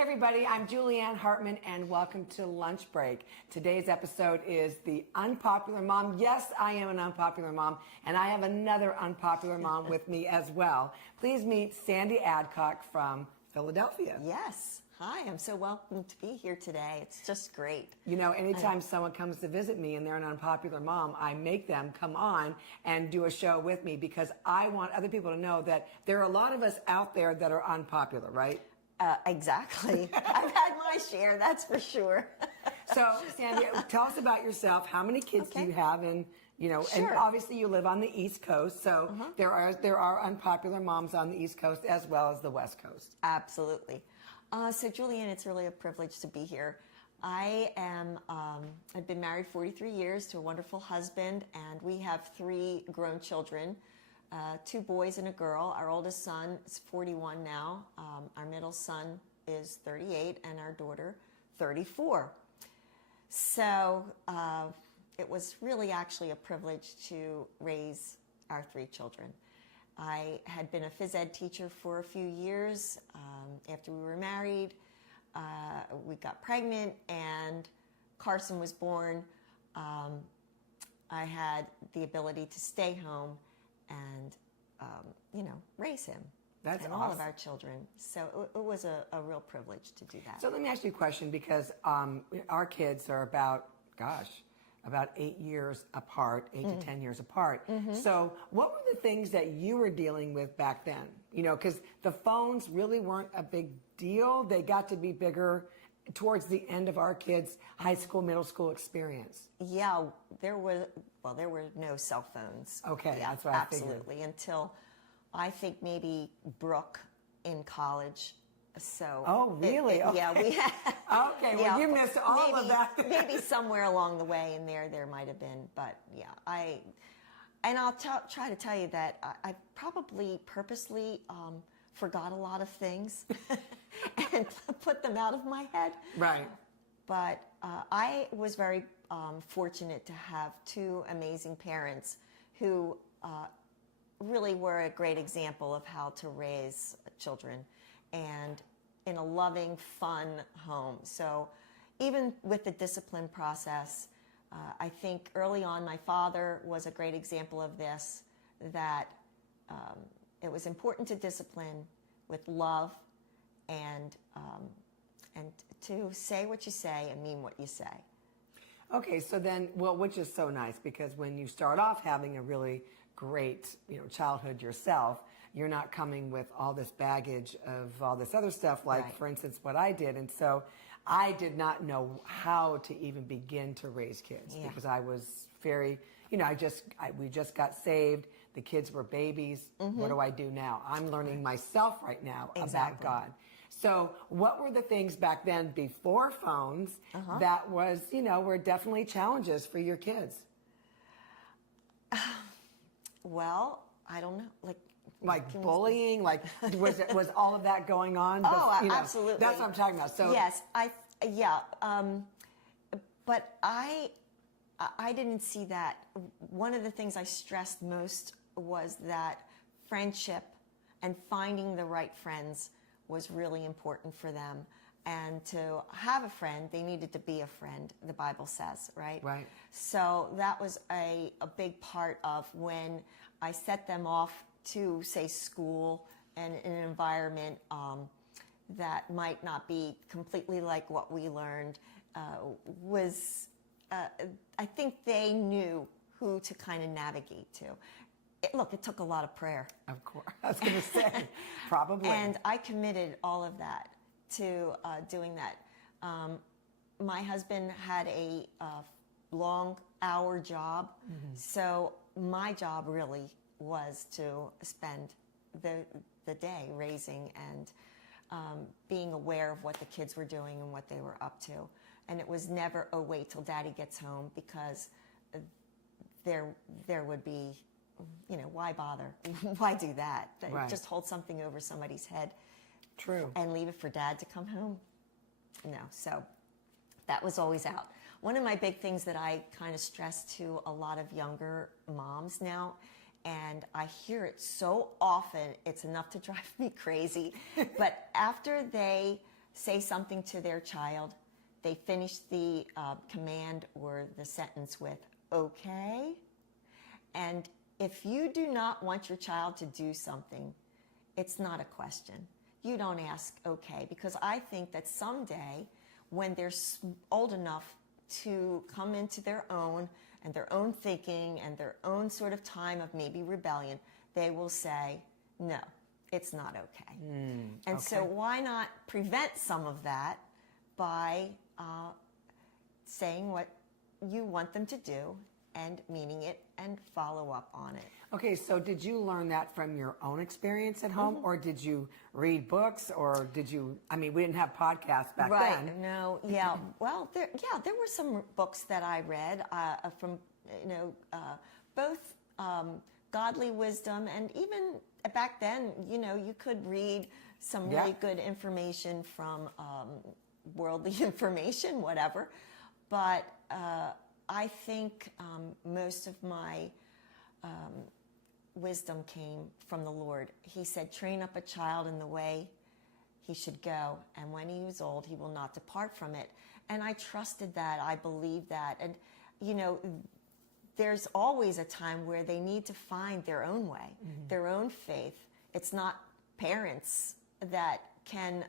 Hey everybody, I'm Julieann Hartman and welcome to Lunch Break. Today's episode is the unpopular mom. Yes, I am an unpopular mom and I have another unpopular mom with me as well. Please meet Sandy Adcock from Philadelphia. Yes. Hi, I'm so welcome to be here today. It's just great. You know, anytime someone comes to visit me and they're an unpopular mom, I make them come on and do a show with me because I want other people to know that there are a lot of us out there that are unpopular, right? Exactly. I've had my share, that's for sure. So, Sandy, tell us about yourself. How many kids do you have? And and obviously you live on the East Coast, so there are unpopular moms on the East Coast as well as the West Coast. Absolutely. So, Julieann, it's really a privilege to be here. I've been married 43 years to a wonderful husband, and we have 3 grown children. 2 boys and a girl. Our oldest son is 41 now. Our middle son is 38 and our daughter 34. So it was really actually a privilege to raise our 3 children. I had been a phys ed teacher for a few years. After we were married, we got pregnant and Carson was born. I had the ability to stay home and, raise him. That's and awesome. All of our children. So it was a real privilege to do that. So let me ask you a question because our kids are about 8 years apart, 8 to 10 years apart. So what were the things that you were dealing with back then? Because the phones really weren't a big deal. They got to be bigger towards the end of our kids' high school, middle school experience. Yeah, there were no cell phones. Okay, yeah, that's what I figured. Absolutely, until I think maybe Brooke in college. So. Oh, really? Okay. Yeah, we had. Okay, well, you missed all of that. Maybe somewhere along the way in there might have been, but yeah, I'll try to tell you that I probably purposely forgot a lot of things and put them out of my head. Right. But I was very fortunate to have 2 amazing parents who really were a great example of how to raise children and in a loving, fun home. So even with the discipline process, I think early on my father was a great example of this, that it was important to discipline with love and to say what you say and mean what you say. Okay, so then, which is so nice because when you start off having a really great, childhood yourself, you're not coming with all this baggage of all this other stuff, like, for instance, what I did. And so I did not know how to even begin to raise kids because I was very, we just got saved. The kids were babies. What do I do now? I'm learning myself right now about God. So what were the things back then before phones that was, were definitely challenges for your kids? Well, I don't know, like bullying, was all of that going on? Oh, absolutely. That's what I'm talking about. So yes, but I didn't see that. One of the things I stressed most was that friendship and finding the right friends was really important for them. And to have a friend, they needed to be a friend, the Bible says, right? Right. So that was a big part of when I set them off to, say, school and an environment that might not be completely like what we learned, I think they knew who to kind of navigate to. It took a lot of prayer. Of course. I was going to say, probably. And I committed all of that to doing that. My husband had a long hour job, so my job really was to spend the day raising and being aware of what the kids were doing and what they were up to. And it was never, oh, wait till Daddy gets home, because there would be, why bother? Why do that? Right. Just hold something over somebody's head. True. And leave it for Dad to come home? No. So that was always out. One of my big things that I kind of stress to a lot of younger moms now, and I hear it so often, it's enough to drive me crazy, but after they say something to their child, they finish the command or the sentence with, okay. And if you do not want your child to do something, it's not a question. You don't ask, okay, because I think that someday when they're old enough to come into their own and their own thinking and their own sort of time of maybe rebellion, they will say, no, it's not okay. And so why not prevent some of that by saying what you want them to do and meaning it and follow up on it. Okay, so did you learn that from your own experience at home, or did you read books, or did you, I mean, we didn't have podcasts back then. Right, no, yeah. Well, there were some books that I read from, both godly wisdom, and even back then, you could read some really good information from worldly information, whatever. But I think most of my wisdom came from the Lord. He said, train up a child in the way he should go, and when he is old, he will not depart from it. And I trusted that. I believed that. And, there's always a time where they need to find their own way, their own faith. It's not parents that can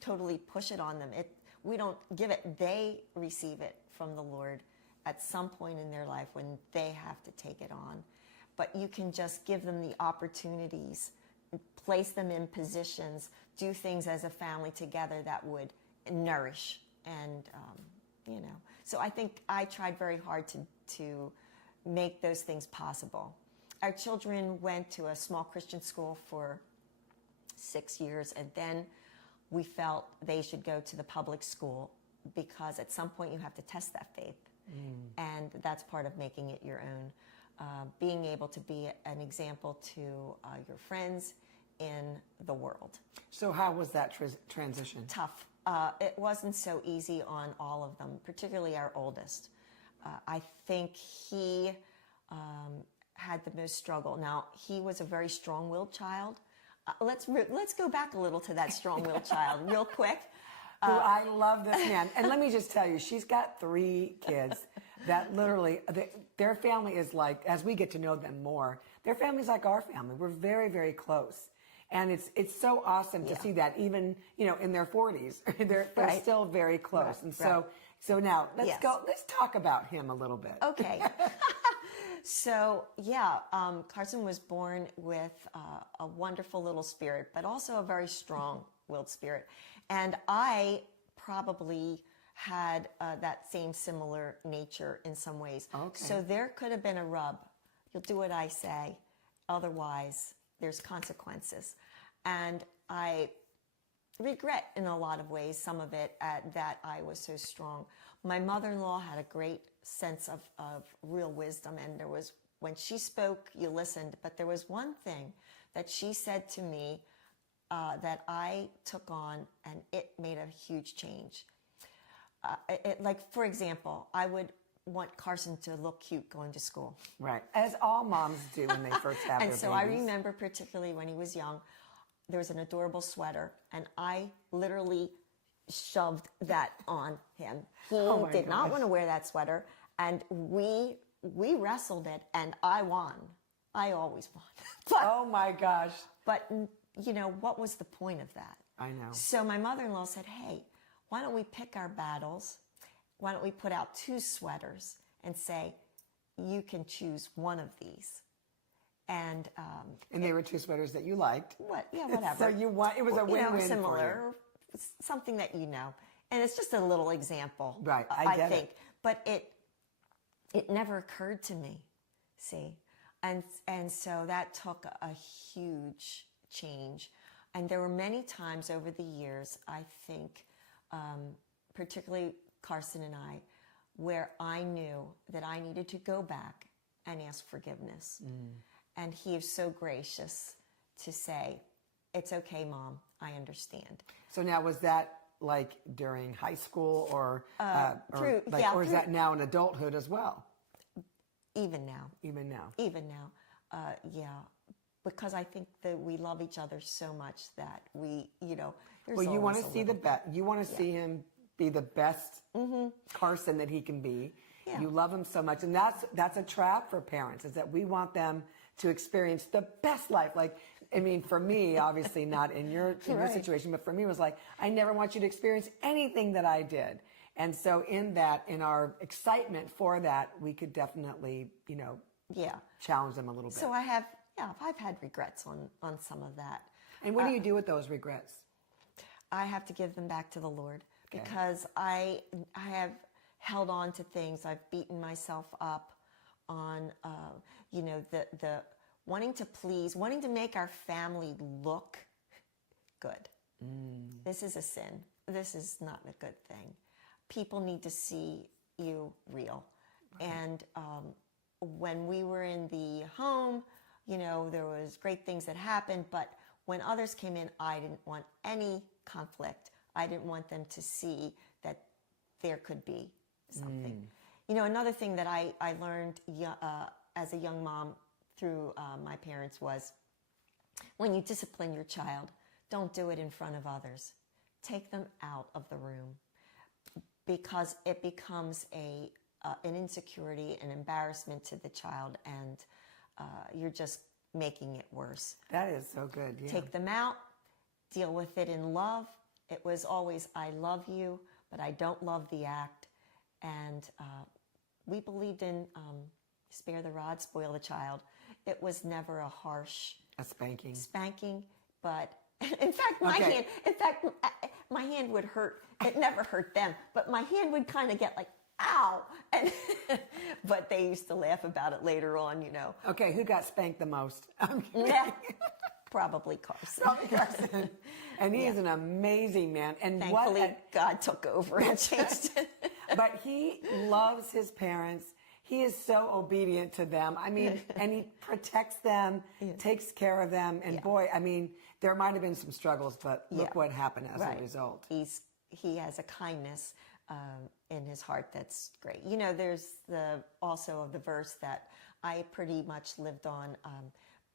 totally push it on them. We don't give it. They receive it from the Lord at some point in their life when they have to take it on. But you can just give them the opportunities, place them in positions, do things as a family together that would nourish. And, so I think I tried very hard to make those things possible. Our children went to a small Christian school for 6 years, and then we felt they should go to the public school because at some point you have to test that faith. And that's part of making it your own. Being able to be an example to your friends in the world. So how was that transition? Tough. It wasn't so easy on all of them, particularly our oldest. I think he had the most struggle. Now, he was a very strong-willed child. Let's go back a little to that strong-willed child real quick. I love this man. And let me just tell you, she's got 3 kids that literally, their family is like, as we get to know them more, their family's like our family. We're very, very close. And it's so awesome to see that even, in their 40s, they're still very close. And so now let's talk about him a little bit. Okay. So, Carson was born with a wonderful little spirit, but also a very strong-willed spirit. And I probably had that same similar nature in some ways. Okay. So there could have been a rub. You'll do what I say. Otherwise, there's consequences. And I regret in a lot of ways some of it that I was so strong. My mother-in-law had a great sense of real wisdom, and there was, when she spoke, you listened, but there was one thing that she said to me that I took on, and it made a huge change. Like, for example, I would want Carson to look cute going to school. Right, as all moms do when they first have their babies. And so I remember particularly when he was young, there was an adorable sweater, and I literally shoved that on him. He did not want to wear that sweater, and we wrestled it, and I won. I always won. But, oh my gosh. But, what was the point of that? I know. So my mother-in-law said, hey, why don't we pick our battles? Why don't we put out 2 sweaters and say, you can choose one of these? And they were 2 sweaters that you liked. Whatever. So you want, it was a win-win similar, for you. Something that you know. And it's just a little example. Right, I get think. it. But it never occurred to me, see? And so that took a huge change. And there were many times over the years, I think, particularly Carson and I, where I knew that I needed to go back and ask forgiveness. And he is so gracious to say, it's okay, Mom, I understand. So now, was that like during high school or is that now in adulthood as well? Even now. Even now. Even now. because I think that we love each other so much that we, there's Well, you want always to a see the little- best. You want to see him be the best Carson that he can be. Yeah. You love him so much, and that's a trap for parents. Is that we want them to experience the best life. Like, I mean, for me, obviously not in your Right. situation, but for me, it was like, I never want you to experience anything that I did. And so, in our excitement for that, we could definitely, Yeah. challenge them a little bit. So I've had regrets on some of that. And what do you do with those regrets? I have to give them back to the Lord Okay. because I have held on to things. I've beaten myself up on, the wanting to please, wanting to make our family look good. This is a sin. This is not a good thing. People need to see you real. Right. And when we were in the home, there was great things that happened, but when others came in, I didn't want any conflict. I didn't want them to see that there could be something. Another thing that I learned as a young mom through my parents was when you discipline your child, don't do it in front of others. Take them out of the room because it becomes an insecurity, an embarrassment to the child, and you're just making it worse. That is so good. Yeah. Take them out, deal with it in love. It was always, I love you, but I don't love the act. And we believed in spare the rod, spoil the child. It was never a harsh spanking, but in fact, my hand would hurt. It never hurt them, but my hand would kind of get like, ow. And but they used to laugh about it later on, Okay, who got spanked the most? Yeah, probably Carson. And he is an amazing man. And thankfully, God took over and changed it. But he loves his parents. He is so obedient to them. I mean, and he protects them, takes care of them. And boy, I mean, there might have been some struggles, but look what happened as a result. He has a kindness in his heart that's great. There's also the verse that I pretty much lived on.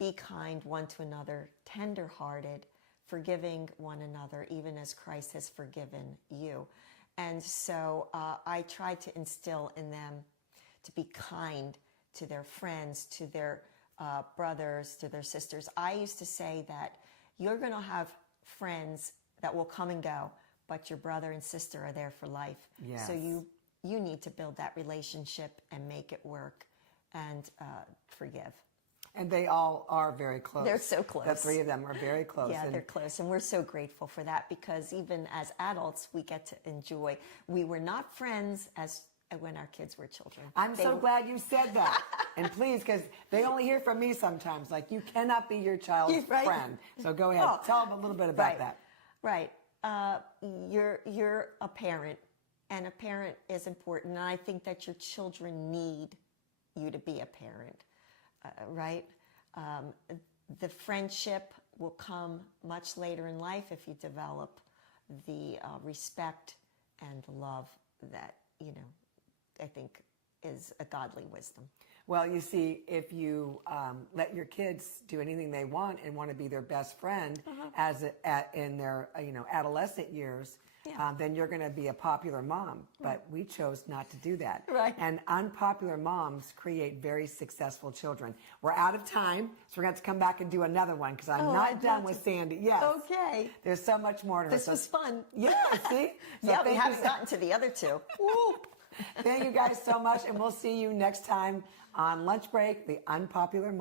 Be kind one to another, tender-hearted, forgiving one another, even as Christ has forgiven you. And so I tried to instill in them to be kind to their friends, to their brothers, to their sisters. I used to say that you're going to have friends that will come and go, but your brother and sister are there for life. Yes. So you need to build that relationship and make it work and forgive. And they all are very close. They're so close. The three of them are very close. Yeah, they're close. And we're so grateful for that because even as adults, we get to enjoy. We were not friends when our kids were children. I'm so glad you said that. And please, because they only hear from me sometimes, like, you cannot be your child's friend. So go ahead. Tell them a little bit about that. Right. You're a parent, and a parent is important. And I think that your children need you to be a parent. Right? The friendship will come much later in life if you develop the respect and the love that, I think is a godly wisdom. Well, you see, if you let your kids do anything they want and want to be their best friend in their adolescent years, then you're going to be a popular mom. But we chose not to do that. Right. And unpopular moms create very successful children. We're out of time, so we're going to have to come back and do another one because I'm not done with Sandy. Yes. Okay. There's so much more to her. This was fun. Yeah, see? So we haven't gotten to the other two. Woo. Thank you guys so much, and we'll see you next time on Lunch Break, the Unpopular Mom.